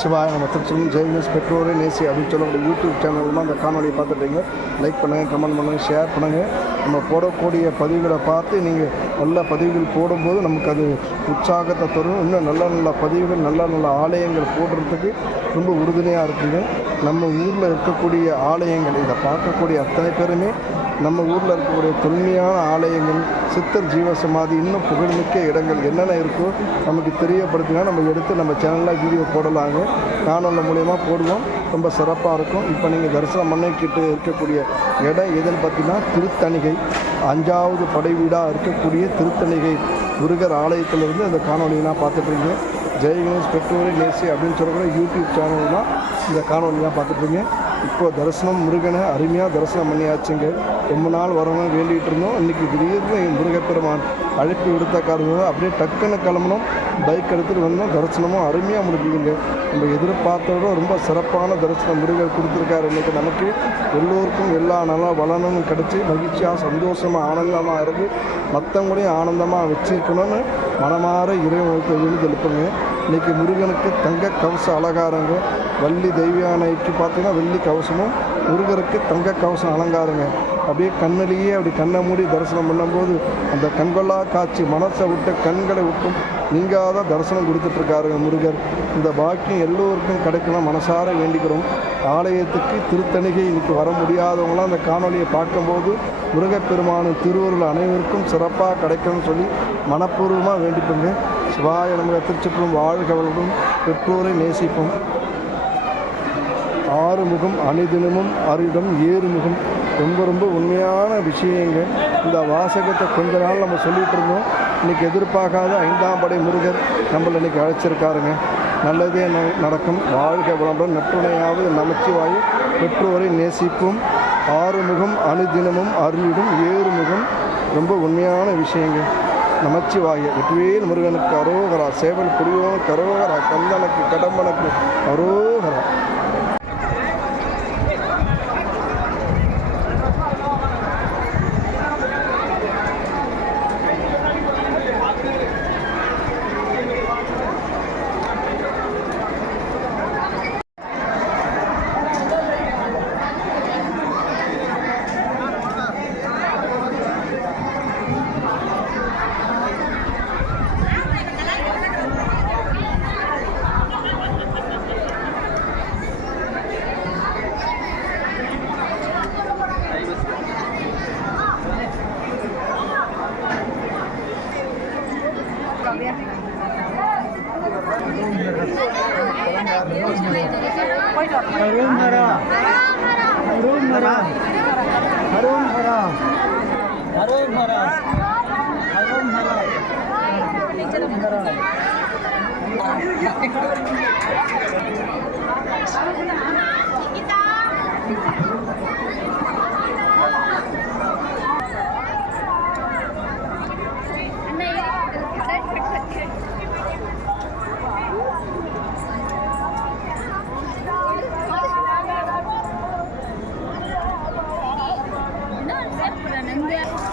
சிவாய நம்ம திருச்செந்தூர் ஜெயகணேஷ் பெற்றோரே நேசி அப்படின்னு சொல்லக்கூடிய யூடியூப் சேனல் அந்த காணொலியை பார்த்துட்டீங்க. லைக் பண்ணுங்கள் கமெண்ட் பண்ணுங்கள் ஷேர் பண்ணுங்கள் நம்ம போடக்கூடிய பதிவுகளை பார்த்து நீங்கள் நல்ல பதிவுகள் போடும்போது நமக்கு அது உற்சாகத்தை தரும். இன்னும் நல்ல நல்ல பதிவுகள் நல்ல நல்ல ஆலயங்கள் போடுறதுக்கு ரொம்ப உறுதுணையாக இருக்குங்க. நம்ம ஊரில் இருக்கக்கூடிய ஆலயங்கள் இதை பார்க்கக்கூடிய அத்தனை பேருமே நம்ம ஊரில் இருக்கக்கூடிய தொன்மையான ஆலயங்கள் சித்தர் ஜீவசமாதி இன்னும் புகழ்மிக்க இடங்கள் என்னென்ன இருக்கோ நமக்கு தெரியப்படுத்தினா நம்ம எடுத்து நம்ம சேனலில் வீடியோ போடலாங்க. காணொலி மூலயமா போடுவோம். ரொம்ப சிறப்பாக இருக்கும். இப்போ நீங்கள் தரிசனம் பண்ணிக்கிட்டு இருக்கக்கூடிய இடம் எதுன்னு பார்த்தீங்கன்னா திருத்தணிகை. அஞ்சாவது படை வீடாக இருக்கக்கூடிய திருத்தணிகை முருகர் ஆலயத்திலிருந்து அந்த காணொலியெல்லாம் பார்த்துட்ருங்க ஜெய் கணேஷ் பெற்றோரை நேசி அப்படின்னு சொல்லக்கூடிய யூடியூப் சேனல் தான் இந்த காணொலியெலாம் பார்த்துட்ருங்க இப்போ தரிசனம் முருகனை அருமையாக தரிசனம் பண்ணியாச்சுங்க. ரொம்ப நாள் வரணும்னு வேண்டிகிட்டு இருந்தோம். இன்றைக்கி திடீர்னு முருகப்பெருமான் அழைப்பு விடுத்த காரணம் அப்படியே டக்குன்னு கிளம்பணும் பைக் எடுத்துகிட்டு வந்தோம். தரிசனமும் அருமையாக முடிஞ்சுதுங்க. நம்ம எதிர்பார்த்தோட ரொம்ப சிறப்பான தரிசனம் முருகர் கொடுத்துருக்காரு இன்றைக்கி நமக்கு. எல்லோருக்கும் எல்லா நல்லா வளனும் கிடச்சி மகிழ்ச்சியாக சந்தோஷமாக ஆனந்தமாக இருந்து மற்றவங்களையும் ஆனந்தமாக வச்சுருக்கணும்னு மனமாற இறைவனுக்கு விழுதெழுப்புங்க இன்றைக்கி முருகனுக்கு தங்க கவச அலங்காரங்க. வள்ளி தெய்வியானைக்கு பார்த்தீங்கன்னா வெள்ளி கவசமும் முருகருக்கு தங்க கவசம் அலங்காரங்க. அப்படியே கண்ணிலேயே அப்படி கண்ணை மூடி தரிசனம் பண்ணும்போது அந்த கண்கொள்ளா காட்சி மனசை விட்டு கண்களை விட்டும் நீங்காத தரிசனம் கொடுத்துட்ருக்காருங்க முருகர். இந்த பாக்கியம் எல்லோருக்கும் கிடைக்கணும் மனசார வேண்டிக்கிறோம். ஆலயத்துக்கு திருத்தணிகை இன்னைக்கு வர முடியாதவங்களாம் அந்த காணொலியை பார்க்கும்போது முருகப்பெருமானின் திருவருள் அனைவருக்கும் சிறப்பாக கிடைக்கணும்னு சொல்லி மனப்பூர்வமாக வேண்டிப்பேங்க சிவாய நமக்கு திருச்சிப்புறம் வாழ்க பெற்றோரை நேசிப்போம். ஆறுமுகம் அணிதினமும் அறிவிடம் ஏறுமுகம். ரொம்ப ரொம்ப உண்மையான விஷயங்க. இந்த வாசகத்தை கொஞ்ச நாள் நம்ம சொல்லிகிட்டு இருந்தோம். இன்றைக்கி எதிர்பார்க்காத ஐந்தாம் படை முருகர் நம்மளை இன்றைக்கி அழைச்சிருக்காருங்க. நல்லதே ந- நடக்கும். வாழ்க வளமுடன் நற்றுணையாவது நமச்சிவாயு பெற்றோரை நேசிப்போம். ஆறுமுகம் அணுதினமும் அருளிடும் ஏறுமுகம். ரொம்ப உண்மையான விஷயங்கள் நமச்சிவாய. வெற்றிவேல் முருகனுக்கு அரோகரா. சேவல் புரியோனுக்கு கரோகரா. கந்தனுக்கு கடம்பனுக்கு அரோகரா. हरून हरा हरून हरा हरून हरा हरून हरा हरून हरा Kita Iya.